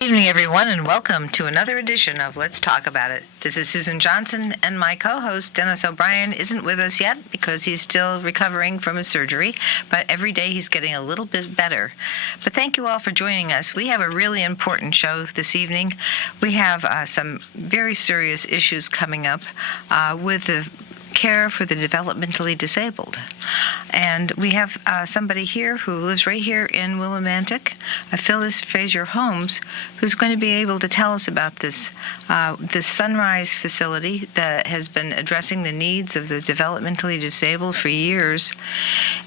Good evening, everyone, and welcome to another edition of Let's Talk About It. This is Susan Johnson, and my co-host, Dennis O'Brien, isn't with us yet because he's still recovering from his surgery, but every day he's getting a little bit better. But thank you all for joining us. We have a really important show this evening. We have some very serious issues coming up with the care for the developmentally disabled. And we have somebody here who lives right here in Willimantic, Phyllis Frazier Holmes, who's going to be able to tell us about this Sunrise facility that has been addressing the needs of the developmentally disabled for years.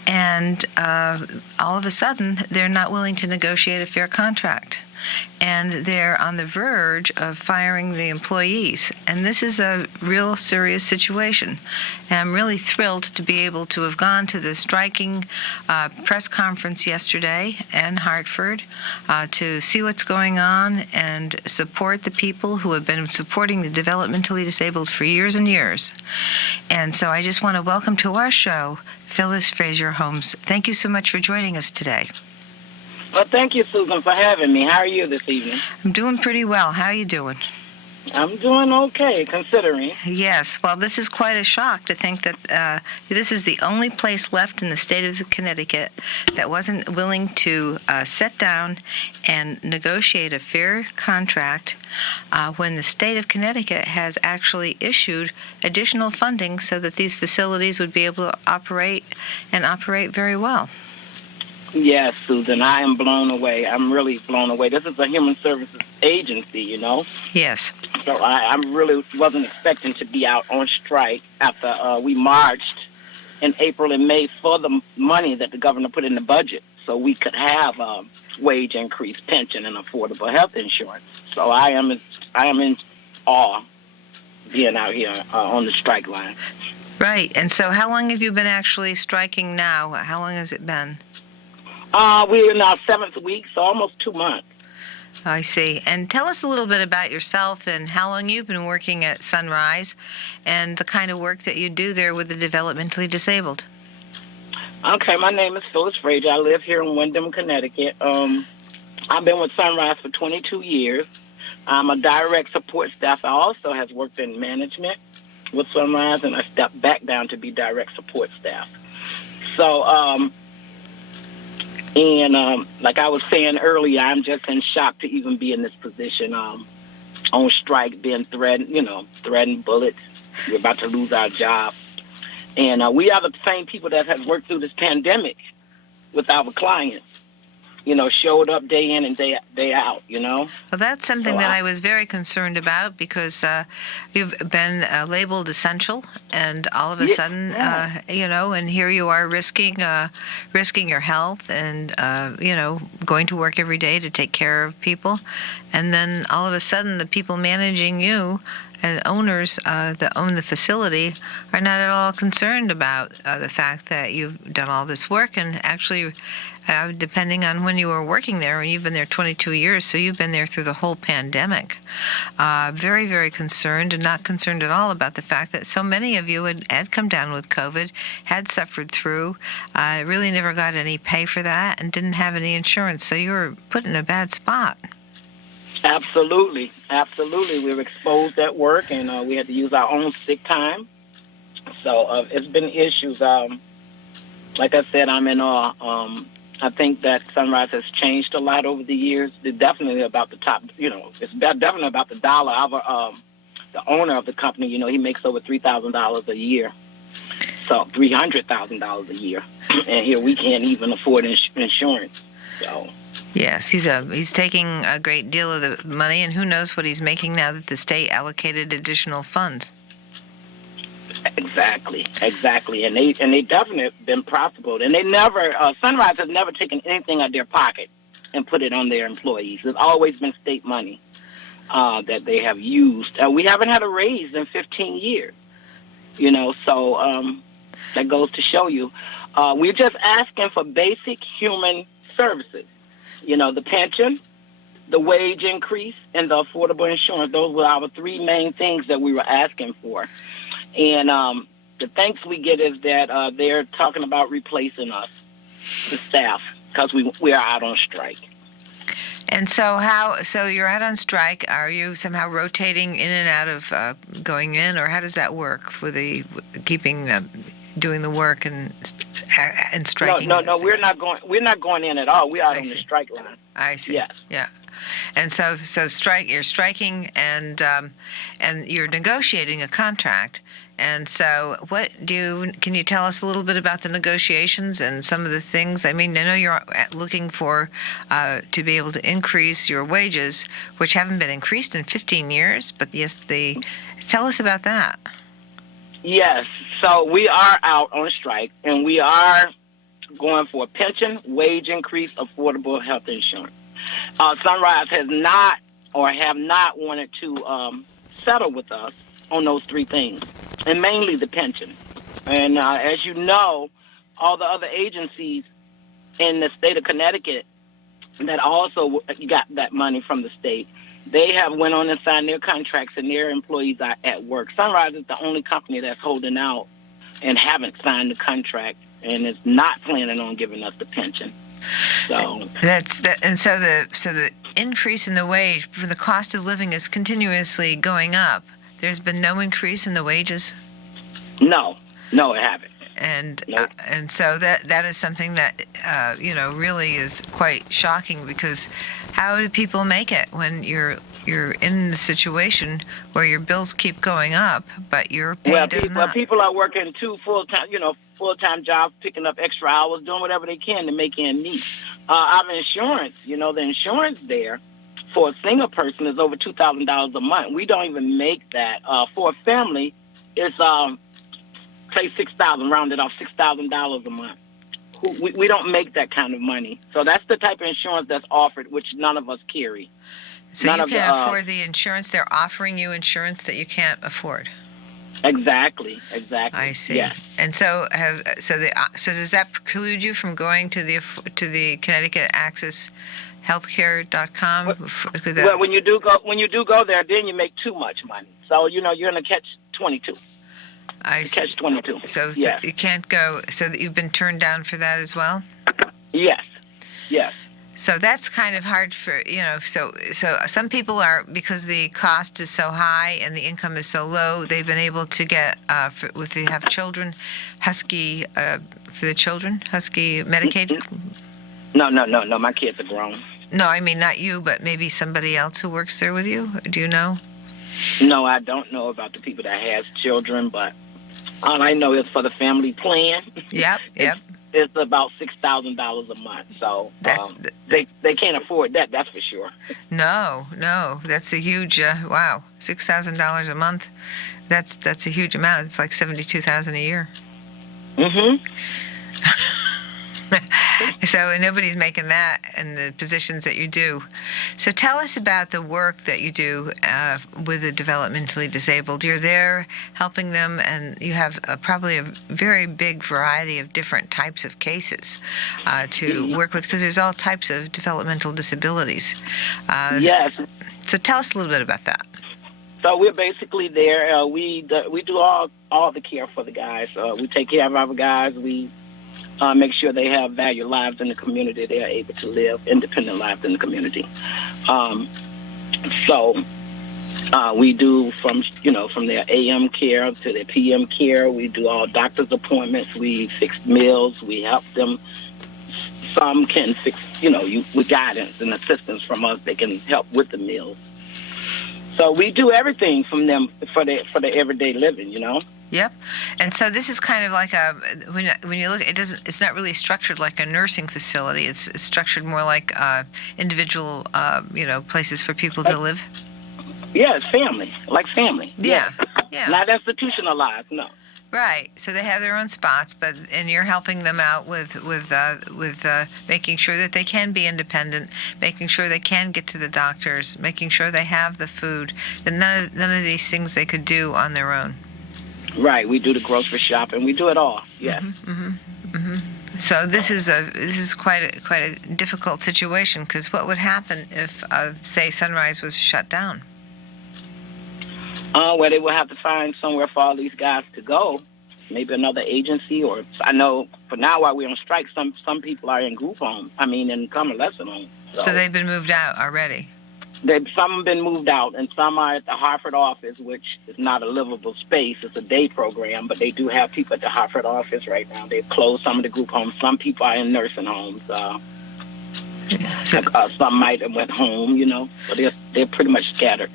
And all of a sudden, they're not willing to negotiate a fair contract. And they're on the verge of firing the employees. And this is a real serious situation. And I'm really thrilled to be able to have gone to the striking press conference yesterday in Hartford to see what's going on and support the people who have been supporting the developmentally disabled for years and years. And so I just want to welcome to our show Phyllis Frazier Holmes. Thank you so much for joining us today. Well, thank you, Susan, for having me. How are you this evening? I'm doing pretty well. How are you doing? I'm doing okay, considering. Yes. Well, this is quite a shock to think that this is the only place left in the state of Connecticut that wasn't willing to sit down and negotiate a fair contract when the state of Connecticut has actually issued additional funding so that these facilities would be able to operate very well. Yes, Susan, I am blown away. I'm really blown away. This is a human services agency, you know? Yes. So I really wasn't expecting to be out on strike after we marched in April and May for the money that the governor put in the budget so we could have wage increase, pension, and affordable health insurance. So I am in awe being out here on the strike line. Right. And so how long have you been actually striking now? How long has it been? We're in our 7th week, so almost 2 months. I see. And tell us a little bit about yourself and how long you've been working at Sunrise and the kind of work that you do there with the developmentally disabled. Okay, my name is Phyllis Frazier. I live here in Windham, Connecticut. I've been with Sunrise for 22 years. I'm a direct support staff. I also have worked in management with Sunrise, and I stepped back down to be direct support staff. So, like I was saying earlier, I'm just in shock to even be in this position, on strike, being threatened bullets. We're about to lose our job. And we are the same people that have worked through this pandemic with our clients, showed up day in and day out, Well, that's something that I was very concerned about because you've been labeled essential, and all of a sudden, and here you are risking your health and, going to work every day to take care of people. And then all of a sudden, the people managing you and owners that own the facility are not at all concerned about the fact that you've done all this work and actually, depending on when you were working there, and you've been there 22 years, so you've been there through the whole pandemic. Very, very concerned and not concerned at all about the fact that so many of you had come down with COVID, had suffered through, really never got any pay for that, and didn't have any insurance, so you were put in a bad spot. Absolutely. We were exposed at work, and we had to use our own sick time. So it's been issues. Like I said, I'm in awe. I think that Sunrise has changed a lot over the years. It's definitely about the top, it's definitely about the dollar. The owner of the company, he makes over $3,000 a year. So $300,000 a year. And here we can't even afford insurance. So. Yes, he's taking a great deal of the money, and who knows what he's making now that the state allocated additional funds. Exactly, and they definitely have been profitable, and they never Sunrise has never taken anything out of their pocket and put it on their employees. It's always been state money that they have used. We haven't had a raise in 15 years, so that goes to show you. We're just asking for basic human services. The pension, the wage increase, and the affordable insurance. Those were our 3 main things that we were asking for. And the thanks we get is that they're talking about replacing us, the staff, because we are out on strike. And so you're out on strike. Are you somehow rotating in and out of going in, or how does that work for the keeping doing the work and striking? No. We're not going. We're not going in at all. We're out on the strike line. I see. Yes. Yeah. And so you're striking and you're negotiating a contract. And so can you tell us a little bit about the negotiations and some of the things? I mean, I know you're looking for to be able to increase your wages, which haven't been increased in 15 years, but yes, tell us about that. Yes. So we are out on strike, and we are going for a pension, wage increase, affordable health insurance. Sunrise has not or have not wanted to settle with us on those three things, and mainly the pension. And as you know, all the other agencies in the state of Connecticut that also got that money from the state, they have went on and signed their contracts, and their employees are at work. Sunrise is the only company that's holding out and haven't signed the contract and is not planning on giving us the pension. So so the increase in the wage, the cost of living is continuously going up. There's been no increase in the wages? No, it haven't. And Nope. And so that is something that really is quite shocking, because how do people make it when you're in the situation where your bills keep going up, but your pay does not? People are working two full-time jobs, picking up extra hours, doing whatever they can to make ends meet. Our insurance, the insurance there for a single person is over $2,000 a month. We don't even make that. For a family, it's say $6,000, rounded off $6,000 a month. We don't make that kind of money. So that's the type of insurance that's offered, which none of us carry. So you can't afford the insurance. They're offering you insurance that you can't afford. Exactly. I see. Yes. And so does that preclude you from going to the Connecticut Access Healthcare.com? Well, when you do go there, then you make too much money. So you're in a catch-22. I see. Catch-22. So yes. You can't go. So that you've been turned down for that as well. Yes. So that's kind of hard for, so some people are, because the cost is so high and the income is so low, they've been able to get, if they have children, Husky, for the children, Husky Medicaid? No, my kids are grown. No, I mean not you, but maybe somebody else who works there with you. Do you know? No, I don't know about the people that has children, but all I know is for the family plan. Yep. It's about $6,000 a month, so they can't afford that. That's for sure. No, that's a huge wow, $6,000 a month. That's a huge amount. It's like $72,000 a year. Mhm. So nobody's making that in the positions that you do. So tell us about the work that you do with the developmentally disabled. You're there helping them, and you have probably a very big variety of different types of cases to work with, because there's all types of developmental disabilities. Yes. So tell us a little bit about that. So we're basically there. We do all the care for the guys. We take care of our guys. We make sure they have valued lives in the community. They are able to live independent lives in the community. So we do from their AM care to their PM care. We do all doctor's appointments. We fix meals. We help them. Some can fix, with guidance and assistance from us. They can help with the meals. So we do everything from them for their everyday living, Yep. And so this is kind of like when you look, it's not really structured like a nursing facility. It's structured more like individual, places for people to live. Yeah, it's family, like family. Yeah. Not institutionalized, no. Right. So they have their own spots, and you're helping them out with making sure that they can be independent, making sure they can get to the doctors, making sure they have the food. And none of these things they could do on their own. Right. We do the grocery shopping. We do it all. Yes. So this is quite a difficult situation, because what would happen if, say, Sunrise was shut down? Well, they will have to find somewhere for all these guys to go. Maybe another agency, or I know for now while we're on strike, some people are in group home. In convalescent home. So they've been moved out already. Some have been moved out, and some are at the Hartford office, which is not a livable space. It's a day program, but they do have people at the Hartford office right now. They've closed some of the group homes. Some people are in nursing homes. Some might have went home, but they're pretty much scattered.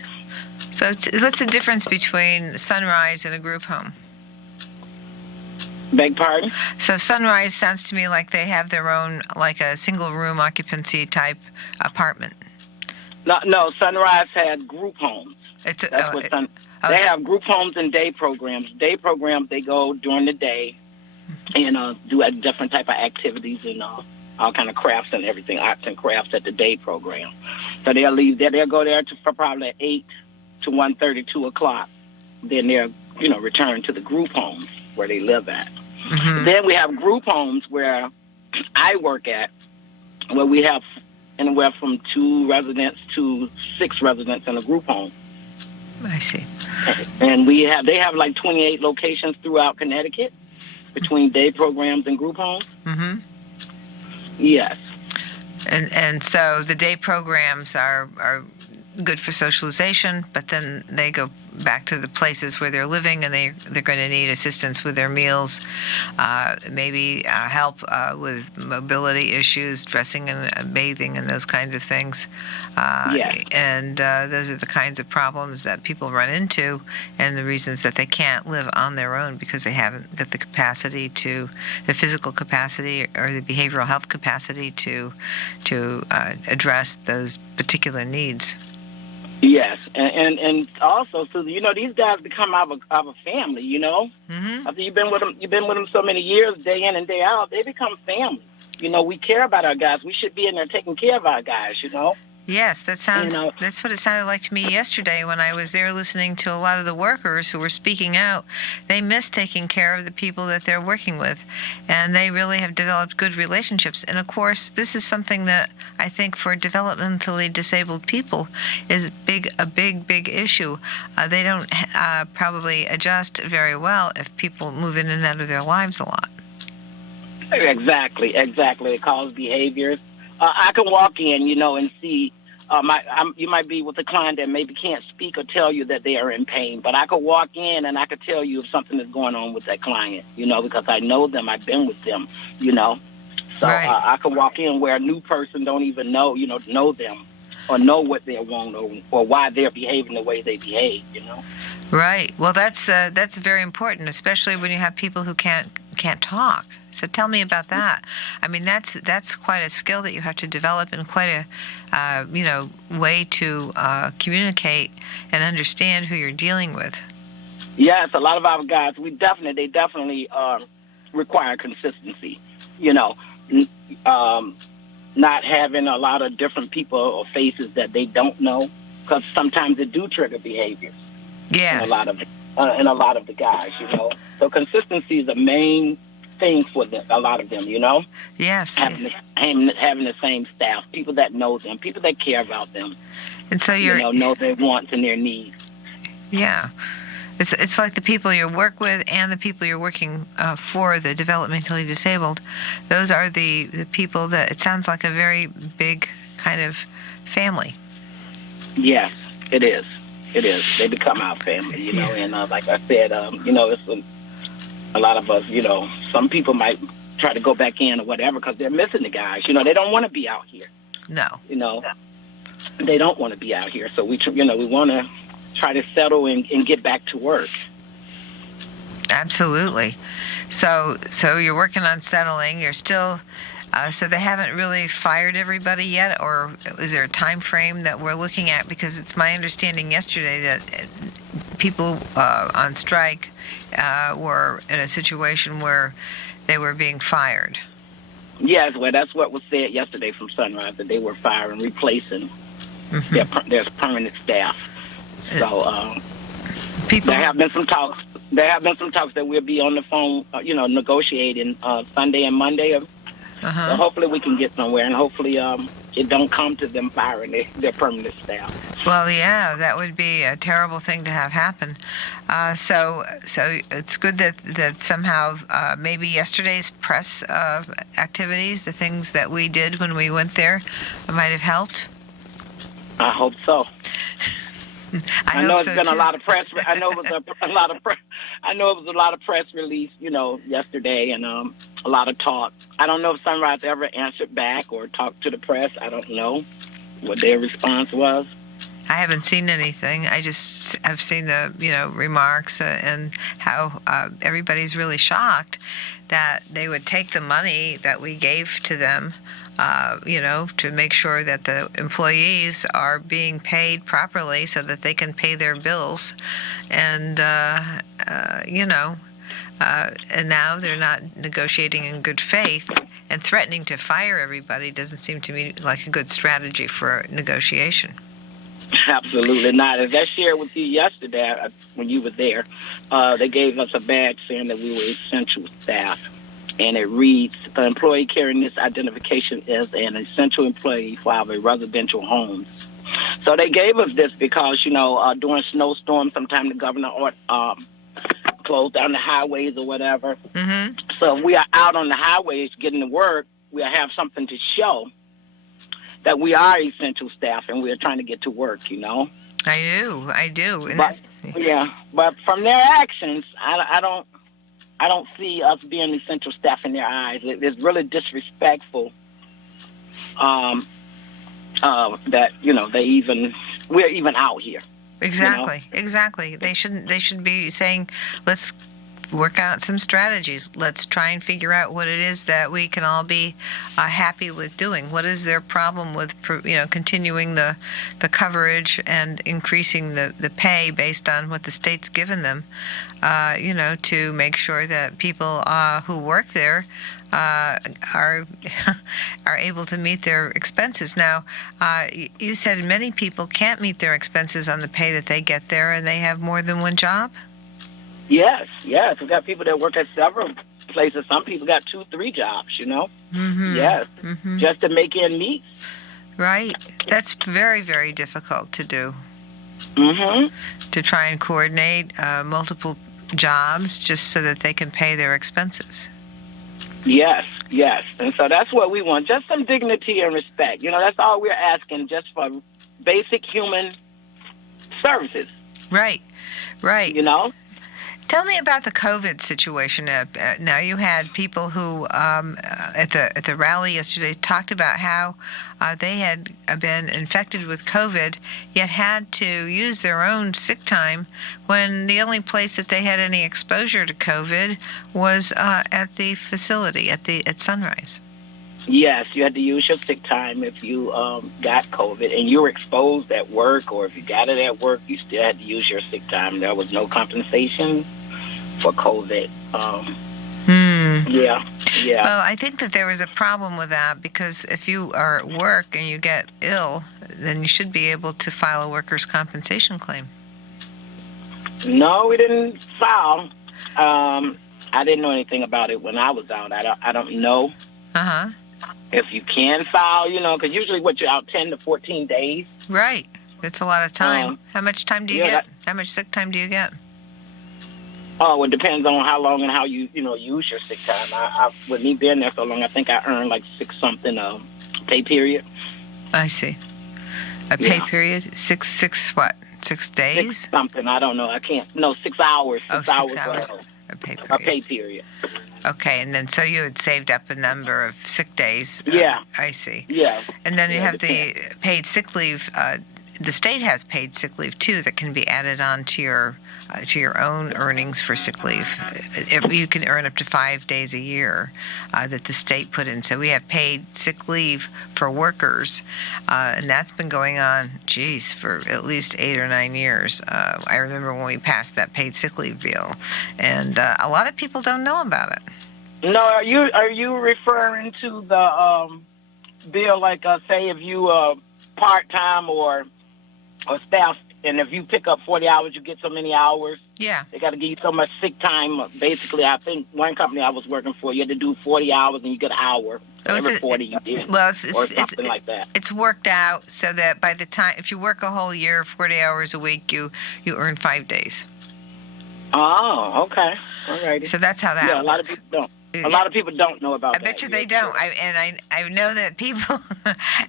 So what's the difference between Sunrise and a group home? Beg pardon? So Sunrise sounds to me like they have their own, like a single-room occupancy type apartment. No, Sunrise had group homes. They have group homes and day programs. Day programs, they go during the day and do different type of activities and all kind of crafts and everything, arts and crafts at the day program. So they'll leave there. They'll go there for probably 8 to 1:30, 2 o'clock. Then they'll, return to the group homes where they live at. Mm-hmm. Then we have group homes where I work at, where we have anywhere from 2 residents to 6 residents in a group home. I see. And they have like 28 locations throughout Connecticut between day programs and group homes. Mm-hmm. Yes. And so the day programs are good for socialization, but then they go back to the places where they're living, and they're going to need assistance with their meals, maybe help with mobility issues, dressing and bathing and those kinds of things. Yes. And those are the kinds of problems that people run into, and the reasons that they can't live on their own because they haven't got the capacity the physical capacity or the behavioral health capacity to address those particular needs. Yes, and also, so these guys become our family. Mm-hmm. After you've been with them so many years, day in and day out, they become family. We care about our guys. We should be in there taking care of our guys. Yes, that's what it sounded like to me yesterday when I was there listening to a lot of the workers who were speaking out. They miss taking care of the people that they're working with, and they really have developed good relationships. And of course, this is something that I think for developmentally disabled people is a big issue. They don't probably adjust very well if people move in and out of their lives a lot. Exactly. It causes behaviors. I can walk in, and see. You might be with a client that maybe can't speak or tell you that they are in pain, but I could walk in and I could tell you if something is going on with that client, because I know them, I've been with them, So right. I could walk in where a new person don't even know them or know what they want or why they're behaving the way they behave, Right. Well, that's very important, especially when you have people who can't talk. So tell me about that. I mean, that's quite a skill that you have to develop and quite a way to communicate and understand who you're dealing with. Yes, a lot of our guys, they definitely require consistency. Not having a lot of different people or faces that they don't know, because sometimes it do trigger behaviors. Yes. In a lot of the guys, So consistency is the main thing for a lot of them, Yes. Having the same staff, people that know them, people that care about them. And so know their wants and their needs. Yeah. It's like the people you work with and the people you're working for, the developmentally disabled. Those are the people that it sounds like a very big kind of family. Yes, it is. It is. They become our family, and like I said, it's a lot of us, some people might try to go back in or whatever because they're missing the guys. They don't want to be out here. No. They don't want to be out here. So we want to try to settle and get back to work. Absolutely. So you're working on settling. You're still, so they haven't really fired everybody yet, or is there a time frame that we're looking at? Because it's my understanding yesterday that people on strike were in a situation where they were being fired. Yes, well, that's what was said yesterday from Sunrise, that they were firing, replacing their permanent staff. So there have been some talks. That we'll be on the phone, negotiating Sunday and Monday. So hopefully we can get somewhere, and hopefully it don't come to them firing their permanent staff. Well, yeah, that would be a terrible thing to have happen. So it's good that somehow maybe yesterday's press activities, the things that we did when we went there, might have helped. I hope so. I know it's been a lot of press. I know it was a lot of press. I know it was a lot of press release, yesterday, and a lot of talk. I don't know if Sunrise ever answered back or talked to the press. I don't know what their response was. I haven't seen anything. I just have seen the remarks and how everybody's really shocked that they would take the money that we gave to them, to make sure that the employees are being paid properly so that they can pay their bills, and and now they're not negotiating in good faith, and threatening to fire everybody doesn't seem to me like a good strategy for negotiation. Absolutely not. As I shared with you yesterday when you were there, they gave us a badge saying that we were essential staff. And it reads, the employee carrying this identification is an essential employee for our residential homes. So they gave us this because, during snowstorms, sometimes the governor closed down the highways or whatever. Mm-hmm. So if we are out on the highways getting to work, we'll have something to show that we are essential staff and we're trying to get to work, I do. And but from their actions, I don't see us being essential staff in their eyes. It's really disrespectful that we're even out here. Exactly. They should be saying, let's work out some strategies. Let's try and figure out what it is that we can all be happy with doing. What is their problem with continuing the coverage and increasing the pay based on what the state's given them, to make sure that people who work there are able to meet their expenses. Now, you said many people can't meet their expenses on the pay that they get there, and they have more than one job? Yes. We've got people that work at several places. Some people got 2-3 jobs, Mm-hmm. Yes. Mm-hmm. Just to make ends meet. Right. That's very, very difficult to do. Mm-hmm. To try and coordinate multiple jobs just so that they can pay their expenses. Yes. And so that's what we want, just some dignity and respect. That's all we're asking, just for basic human services. Right. Tell me about the COVID situation. Now, you had people who at the rally yesterday talked about how they had been infected with COVID, yet had to use their own sick time when the only place that they had any exposure to COVID was at the facility at Sunrise. Yes, you had to use your sick time if you got COVID and you were exposed at work, or if you got it at work, you still had to use your sick time. There was no compensation for COVID. Yeah. Well, I think that there was a problem with that, because if you are at work and you get ill, then you should be able to file a workers' compensation claim. No, we didn't file. I didn't know anything about it when I was out. I don't know. Uh-huh. If you can file, because usually you're out 10 to 14 days. Right. It's a lot of time. How much time do you get? How much sick time do you get? Oh, it depends on how long and how you use your sick time. I with me being there so long, I think I earned like 6-something pay period. I see. A pay period? Six what? 6 days? 6-something. I don't know. I can't. No, 6 hours. 6 hours. A pay period. A pay period. Okay, and then so you had saved up a number of sick days. Yeah. I see. Yeah. And then you have the paid sick leave. The state has paid sick leave too that can be added on to your own earnings for sick leave. You can earn up to 5 days a year that the state put in. So we have paid sick leave for workers, and that's been going on, for at least 8 or 9 years. I remember when we passed that paid sick leave bill, and a lot of people don't know about it. No, are you referring to the bill, like say if you part-time or staff and if you pick up 40 hours, you get so many hours. Yeah. They got to give you so much sick time. Basically, I think one company I was working for, you had to do 40 hours and you get an hour for every 40 you did, well, or something like that. It's worked out so that by the time, if you work a whole year, 40 hours a week, you earn 5 days. Oh, okay. All righty. So that's how that Yeah, a lot works. of people don't. A lot of people don't know about I that. bet you they don't. I know that people.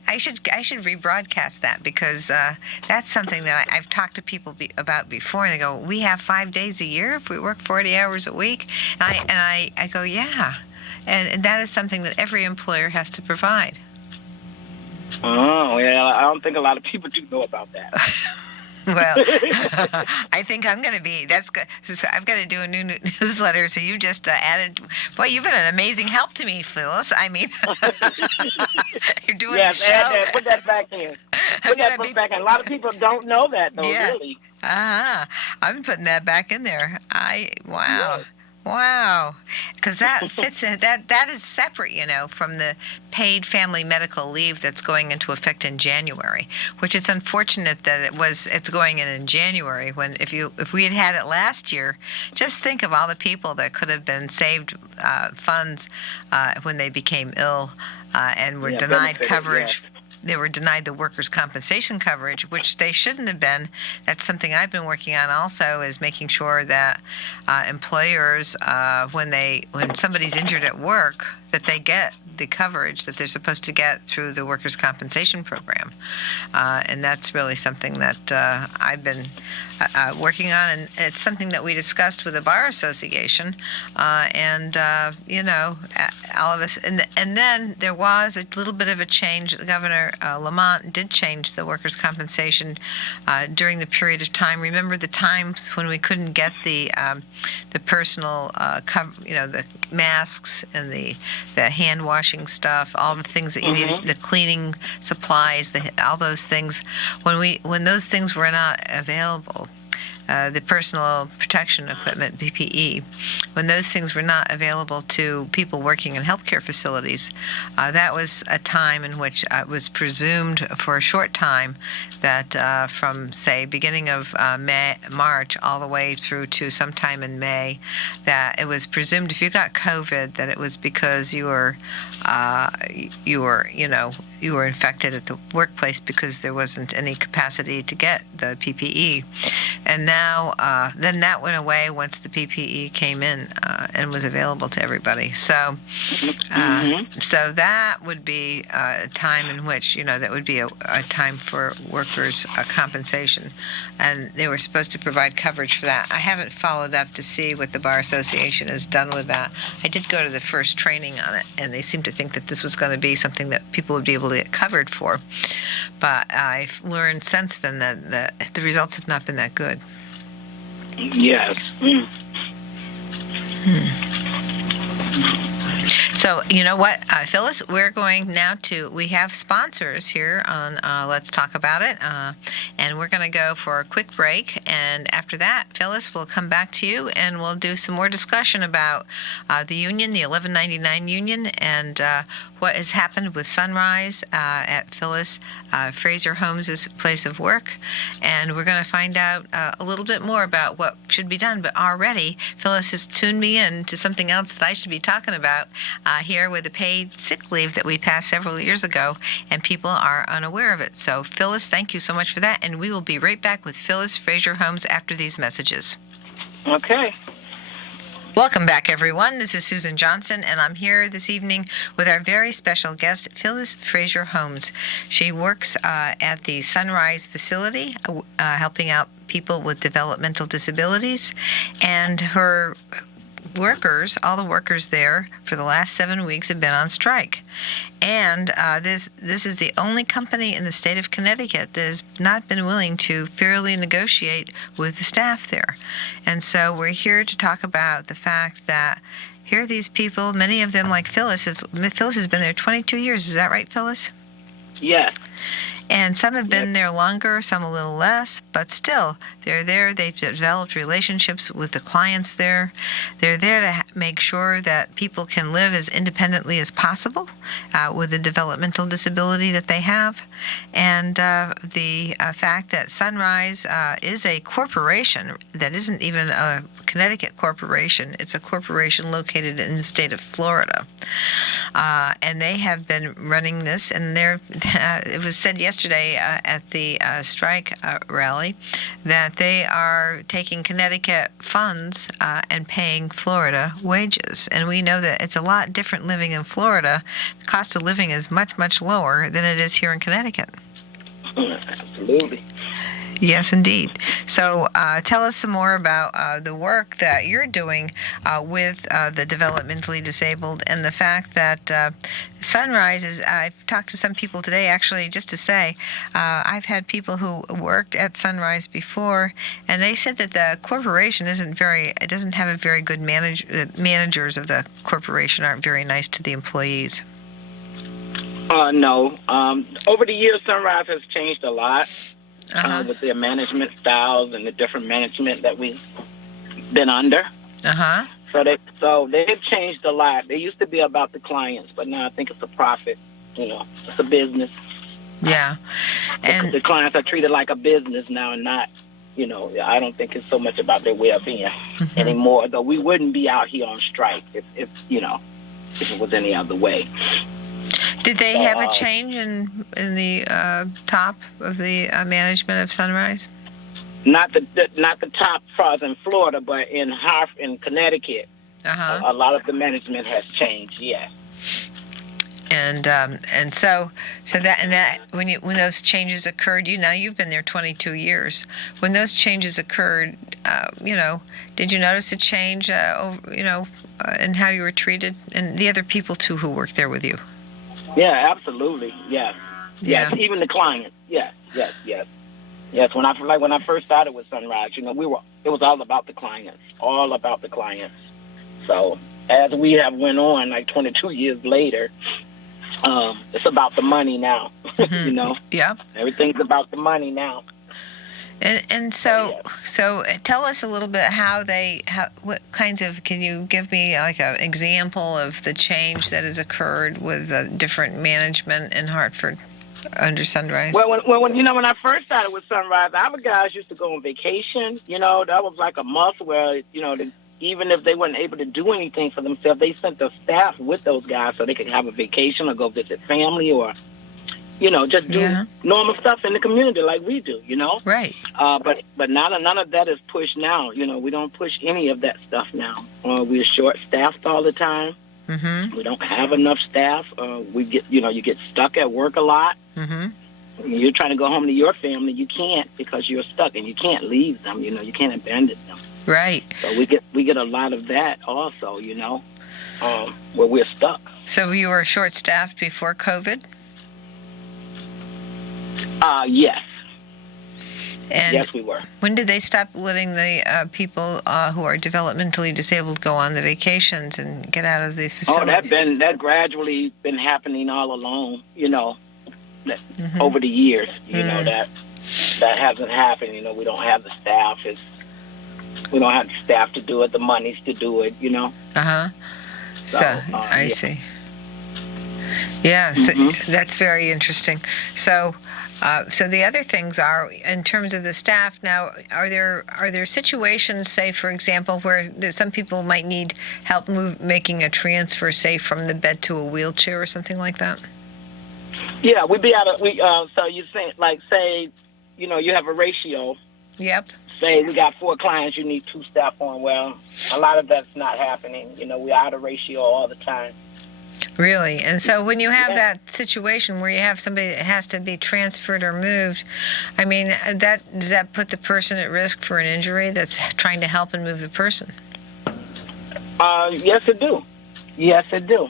I should rebroadcast that because that's something that I've talked to people about before. And they go, "We have 5 days a year if we work 40 hours a week." And I go, "Yeah," and that is something that every employer has to provide. Oh, yeah. I don't think a lot of people do know about that. Well, I think I'm going to be. That's good. So I've got to do a new newsletter. So you just added. Boy, you've been an amazing help to me, Phyllis. I mean, you're doing the show. Add that. Put that back in. Put that back in. A lot of people don't know that, though. Yeah. Really. I'm putting that back in there. Wow. Yeah. Wow, because that fits in, that is separate, from the paid family medical leave that's going into effect in January. Which it's unfortunate that it's going in January when if we had it last year, just think of all the people that could have been saved funds when they became ill and were denied coverage. Yes. They were denied the workers' compensation coverage, which they shouldn't have been. That's something I've been working on also, is making sure that employers, when somebody's injured at work, that they get the coverage that they're supposed to get through the workers' compensation program. And that's really something that I've been working on, and it's something that we discussed with the Bar Association, all of us. And then there was a little bit of a change. Governor Lamont did change the workers' compensation during the period of time. Remember the times when we couldn't get the personal, the masks and the hand washing stuff, all the things that you needed, the cleaning supplies, all those things. When those things were not available, the personal protection equipment, PPE, when those things were not available to people working in healthcare facilities, that was a time in which it was presumed for a short time that from, say, beginning of March all the way through to sometime in May, that it was presumed if you got COVID that it was because you were infected at the workplace because there wasn't any capacity to get the PPE. And now, then that went away once the PPE came in and was available to everybody. So, so that would be a time in which, that would be a time for workers' compensation. And they were supposed to provide coverage for that. I haven't followed up to see what the Bar Association has done with that. I did go to the first training on it, and they seemed to think that this was going to be something that people would be able to get covered for. But I've learned since then that the results have not been that good. Yes. So, you know what, Phyllis, we're going now we have sponsors here on Let's Talk About It, and we're going to go for a quick break, and after that, Phyllis, we'll come back to you, and we'll do some more discussion about the union, the 1199 union, and what has happened with Sunrise at Phyllis Fraser Holmes' place of work, and we're going to find out a little bit more about what should be done. But already, Phyllis has tuned me in to something else that I should be talking about here with the paid sick leave that we passed several years ago, and people are unaware of it. So, Phyllis, thank you so much for that, and we will be right back with Phyllis Fraser Holmes after these messages. Okay. Welcome back, everyone. This is Susan Johnson, and I'm here this evening with our very special guest, Phyllis Fraser Holmes. She works at the Sunrise facility, helping out people with developmental disabilities, and her workers, all the workers there for the last 7 weeks have been on strike. And this is the only company in the state of Connecticut that has not been willing to fairly negotiate with the staff there. And so we're here to talk about the fact that here are these people, many of them like Phyllis. Phyllis has been there 22 years. Is that right, Phyllis? Yes. And some have been there longer, some a little less, but still, they're there. They've developed relationships with the clients there. They're there to make sure that people can live as independently as possible with the developmental disability that they have. And the fact that Sunrise is a corporation that isn't even a Connecticut corporation. It's a corporation located in the state of Florida. And they have been running this, and it was said yesterday at the strike rally that they are taking Connecticut funds and paying Florida wages. And we know that it's a lot different living in Florida. The cost of living is much, much lower than it is here in Connecticut. Absolutely. Yes, indeed. So tell us some more about the work that you're doing with the developmentally disabled and the fact that Sunrise is, I've talked to some people today, actually, just to say, I've had people who worked at Sunrise before, and they said that the corporation it doesn't have a very good managers of the corporation aren't very nice to the employees. No. Over the years, Sunrise has changed a lot. With their management styles and the different management that we've been under. So they've changed a lot. They used to be about the clients, but now I think it's a profit. It's a business. Yeah. And the clients are treated like a business now and not, I don't think it's so much about their well-being anymore, though we wouldn't be out here on strike if it was any other way. Did they have a change in the top of the management of Sunrise? Not the top far in Florida, but in Connecticut, a lot of the management has changed. Yes. And so that when those changes occurred, you've been there 22 years. When those changes occurred, did you notice a change, in how you were treated, and the other people too who worked there with you? Yeah, absolutely. Yes. Yeah. Yes. Even the clients. Yes. When I first started with Sunrise, it was all about the clients. So as we have went on, like 22 years later, it's about the money now. Yeah. Everything's about the money now. And so tell us a little bit can you give me like an example of the change that has occurred with the different management in Hartford under Sunrise? Well, when I first started with Sunrise, our guys used to go on vacation. That was like a must where, even if they weren't able to do anything for themselves, they sent the staff with those guys so they could have a vacation or go visit family or just do normal stuff in the community like we do, Right. But none of that is pushed now. We don't push any of that stuff now. We're short-staffed all the time. We don't have enough staff. We get, you get stuck at work a lot. You're trying to go home to your family. You can't because you're stuck, and you can't leave them. You can't abandon them. Right. So we get a lot of that also. Where we're stuck. So you were short-staffed before COVID? Yes. And yes, we were. When did they stop letting the people who are developmentally disabled go on the vacations and get out of the facility? That gradually been happening all along, over the years. That hasn't happened. We don't have the staff. We don't have the staff to do it, the monies to do it, So I see. Yeah, so that's very interesting. So the other things are, in terms of the staff now, are there situations, say, for example, where some people might need help making a transfer, say, from the bed to a wheelchair or something like that? Yeah, we'd be so you say, you have a ratio. Yep. Say we got 4 clients, you need 2 staff on. Well, a lot of that's not happening. We're out of ratio all the time. Really? And so when you have that situation where you have somebody that has to be transferred or moved, I mean, does that put the person at risk for an injury that's trying to help and move the person? Yes, it do. Yes, it do.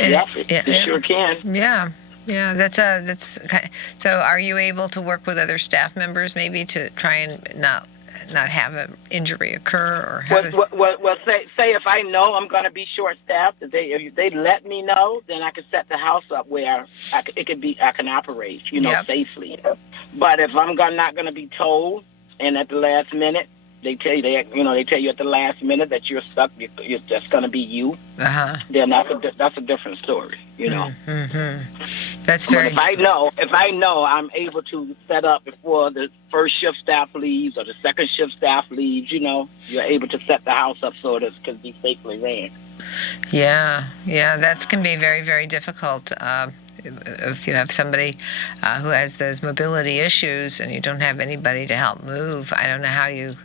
It sure can. Yeah. Yeah, that's so are you able to work with other staff members maybe to try and not not have an injury occur, or how Well, say if I know I'm going to be short-staffed, if they let me know, then I can set the house up where I can operate, Yep. safely. But if I'm not going to be told, and at the last minute they tell you at the last minute that you're stuck, you're just going to be you. Then that's a different story, Mm-hmm. That's But very. if I know I'm able to set up before the first shift staff leaves or the second shift staff leaves, you're able to set the house up so that it can be safely ran. Yeah, that can be very, very difficult. If you have somebody who has those mobility issues and you don't have anybody to help move, I don't know how you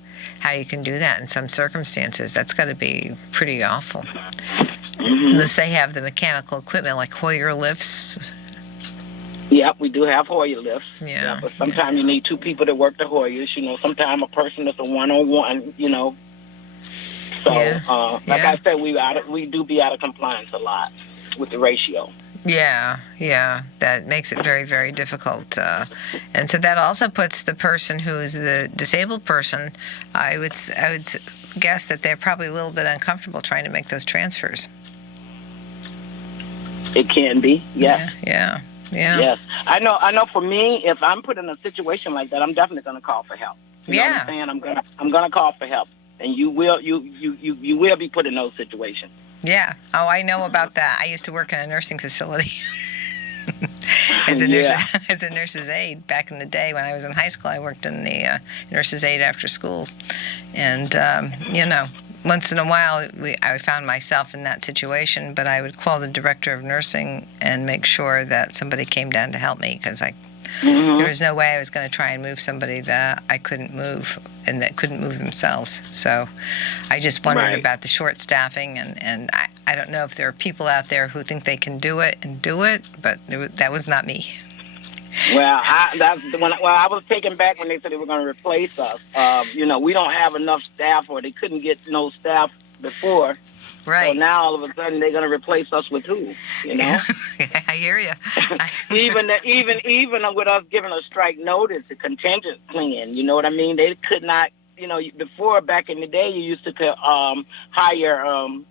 can do that in some circumstances. That's got to be pretty awful. Mm-hmm. Unless they have the mechanical equipment like Hoyer lifts. Yep, we do have Hoyer lifts. Yeah. But sometimes you need two people to work the Hoyers. Sometimes a person is a one-on-one. So, like I said, we do be out of compliance a lot with the ratio. Yeah, that makes it very, very difficult. And so that also puts the person who is the disabled person, I would guess that they're probably a little bit uncomfortable trying to make those transfers. It can be, yes. Yeah. Yes. I know for me, if I'm put in a situation like that, I'm definitely going to call for help. You know what I'm saying? I'm going to call for help. And you will be put in those situations. Yeah. Oh, I know about that. I used to work in a nursing facility as a nurse's aide back in the day when I was in high school. I worked in the nurse's aide after school, and once in a while I found myself in that situation. But I would call the director of nursing and make sure that somebody came down to help me because there was no way I was going to try and move somebody that I couldn't move and that couldn't move themselves. So I just wondered about the short staffing, and I don't know if there are people out there who think they can do it, but that was not me. Well, I was taken back when they said they were going to replace us. We don't have enough staff, or they couldn't get no staff before. Right. So now all of a sudden they're going to replace us with who? I hear you. even with us giving a strike notice, a contingent plan. You know what I mean? They could not. Before back in the day, you used to hire an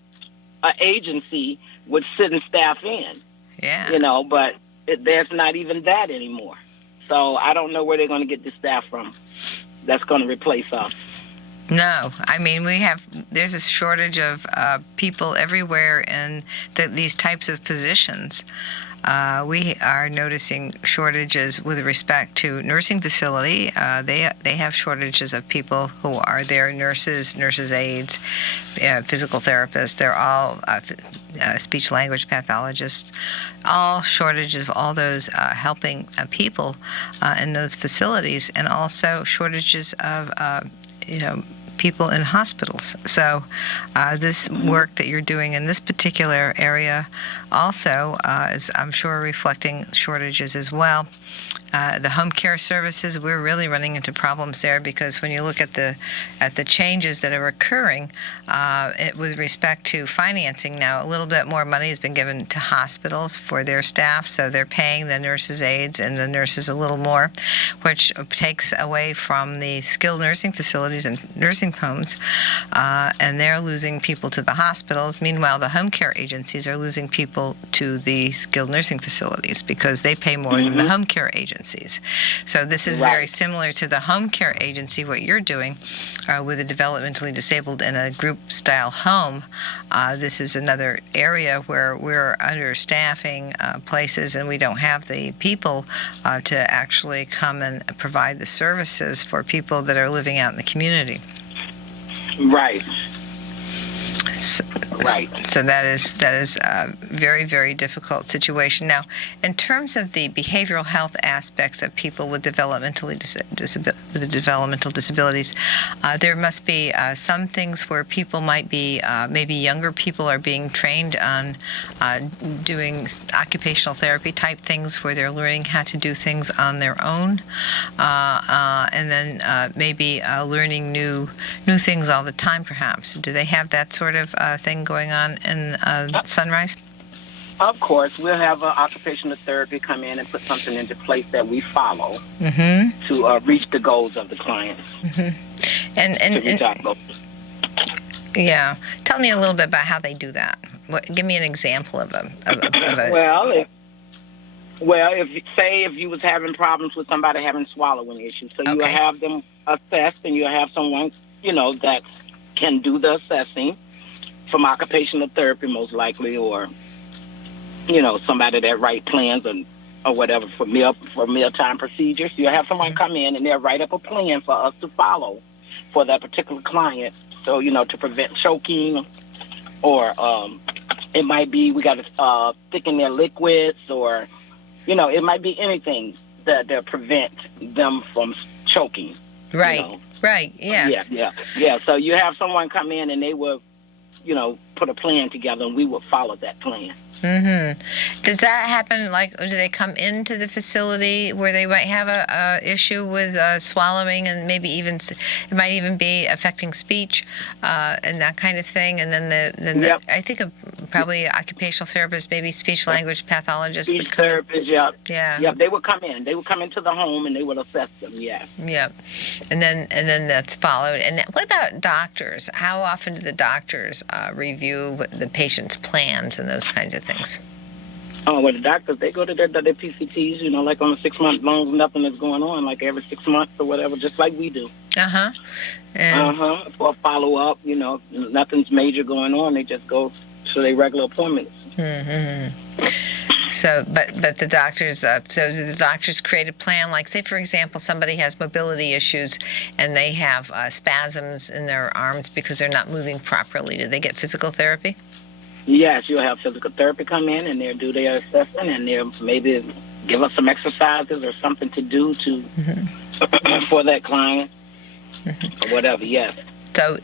agency would sit and staff in. Yeah. But there's not even that anymore. So I don't know where they're going to get the staff from that's going to replace us. No, I mean there's a shortage of people everywhere in these types of positions. We are noticing shortages with respect to nursing facility. They have shortages of people who are there, nurses aides, physical therapists. They're all speech language pathologists. All shortages of all those helping people in those facilities, and also shortages of people in hospitals. So this work that you're doing in this particular area also is, I'm sure, reflecting shortages as well. The home care services, we're really running into problems there because when you look at the changes that are occurring with respect to financing now, a little bit more money has been given to hospitals for their staff, so they're paying the nurses' aides and the nurses a little more, which takes away from the skilled nursing facilities and nursing homes, and they're losing people to the hospitals. Meanwhile, the home care agencies are losing people to the skilled nursing facilities because they pay more than the home care agencies. So this is very similar to the home care agency, what you're doing with the developmentally disabled in a group-style home. This is another area where we're understaffing places and we don't have the people to actually come and provide the services for people that are living out in the community. Right. So that is a very, very difficult situation. Now, in terms of the behavioral health aspects of people with developmental disabilities, there must be some things where people might be, maybe younger people are being trained on doing occupational therapy type things where they're learning how to do things on their own, and then maybe learning new things all the time, perhaps. Do they have that sort of thing going on in Sunrise? Of course, we'll have occupational therapy come in and put something into place that we follow to reach the goals of the clients. And to reach out. Yeah, tell me a little bit about how they do that. Give me an example of a. Well, if you was having problems with somebody having swallowing issues, so you'll have them assessed, and you'll have someone that can do the assessing from occupational therapy most likely, or somebody that write plans or whatever for mealtime procedures. You'll have someone come in and they'll write up a plan for us to follow for that particular client. So to prevent choking, or it might be we got to thicken their liquids, or it might be anything that prevent them from choking. Right. Right. Yes. Yeah. So you have someone come in and they will, put a plan together, and we will follow that plan. Mm-hmm. Does that happen? Like, do they come into the facility where they might have a issue with swallowing, and maybe even it might even be affecting speech and that kind of thing? And then I think probably occupational therapist, maybe speech language pathologist. Speech therapist, yeah. Yeah. They would come in. They would come into the home and they would assess them. Yeah. Yep. And then that's followed. And what about doctors? How often do the doctors review the patient's plans and those kinds of things? Oh, well, the doctors, they go to their PCTs, like on a 6-month long, nothing is going on, like every 6 months or whatever, just like we do. For a follow-up, nothing's major going on. They just go to their regular appointments. Mm-hmm. So, but the doctors, so do the doctors create a plan? Like, say, for example, somebody has mobility issues and they have spasms in their arms because they're not moving properly. Do they get physical therapy? Yes, you'll have physical therapy come in, and they'll do their assessment, and they'll maybe give us some exercises or something to do for that client, or whatever. Yes.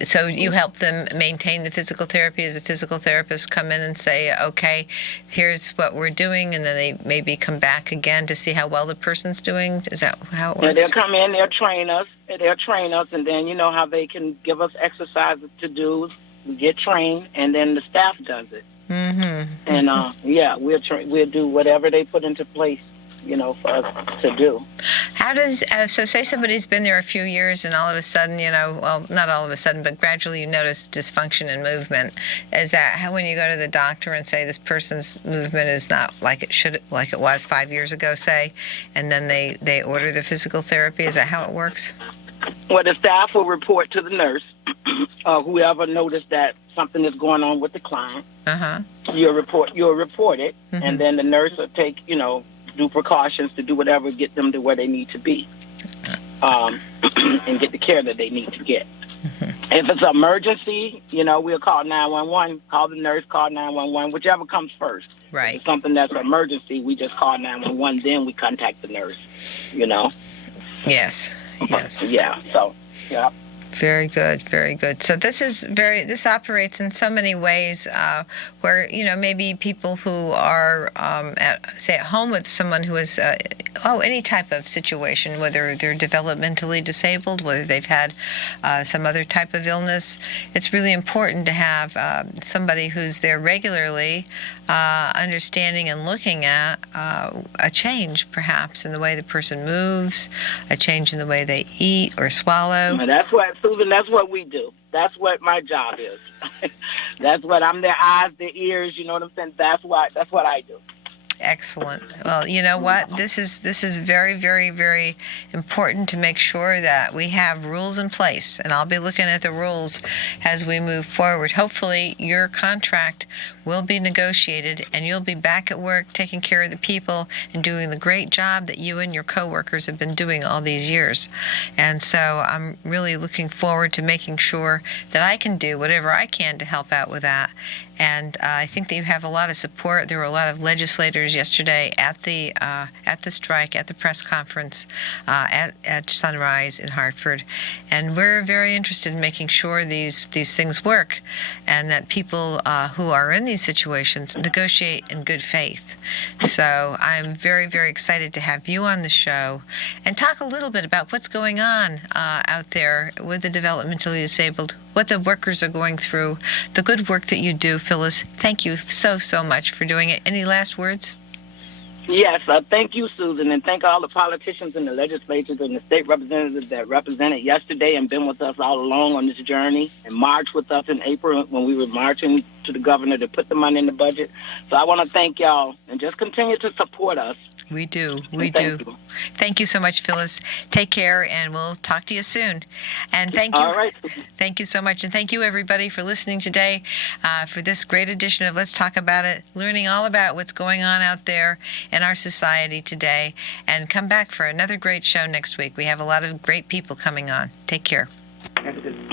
So you help them maintain the physical therapy. As a physical therapist, come in and say, okay, here's what we're doing, and then they maybe come back again to see how well the person's doing. Is that how it works? Yeah, they'll come in, they'll train us, and then how they can give us exercises to do. We get trained, and then the staff does it. Mm-hmm. And we'll do whatever they put into place, for us to do. How does so say somebody's been there a few years, and all of a sudden, well, not all of a sudden, but gradually you notice dysfunction in movement. Is that how, when you go to the doctor and say this person's movement is not like it was 5 years ago, say, and then they order the physical therapy? Is that how it works? Well, the staff will report to the nurse, whoever noticed that something is going on with the client. You'll report it, and then the nurse will take, do precautions to do whatever, get them to where they need to be, and get the care that they need to get. If it's an emergency, we'll call 911, call the nurse, call 911, whichever comes first. Right. If it's something that's an emergency, we just call 911, then we contact the nurse, Yes. Yes. Yeah. So, yeah. Very good, very good. So this operates in so many ways where, maybe people who are, at home with someone who is, any type of situation, whether they're developmentally disabled, whether they've had some other type of illness. It's really important to have somebody who's there regularly, understanding and looking at a change, perhaps, in the way the person moves, a change in the way they eat or swallow. And that's what, Susan, that's what we do. That's what my job is. That's what I'm their eyes, their ears, you know what I'm saying? That's what I do. Excellent. Well, you know what? This is very, very, very important to make sure that we have rules in place, and I'll be looking at the rules as we move forward. Hopefully, your contract will be negotiated, and you'll be back at work taking care of the people and doing the great job that you and your coworkers have been doing all these years. And so I'm really looking forward to making sure that I can do whatever I can to help out with that. And I think that you have a lot of support. There were a lot of legislators yesterday at the strike, at the press conference, at Sunrise in Hartford, and we're very interested in making sure these things work, and that people who are in these situations negotiate in good faith. So I'm very, very excited to have you on the show and talk a little bit about what's going on out there with the developmentally disabled, what the workers are going through, the good work that you do. Phyllis, thank you so much for doing it. Any last words? Yes, thank you, Susan, and thank all the politicians in the legislatures and the state representatives that represented yesterday and been with us all along on this journey and marched with us in April when we were marching to the governor to put the money in the budget. So I want to thank y'all and just continue to support us. We do. We Thank do. you. Thank you so much, Phyllis. Take care, and we'll talk to you soon. And thank you. All right. Thank you so much. And thank you, everybody, for listening today for this great edition of Let's Talk About It, learning all about what's going on out there in our society today. And come back for another great show next week. We have a lot of great people coming on. Take care. Have a good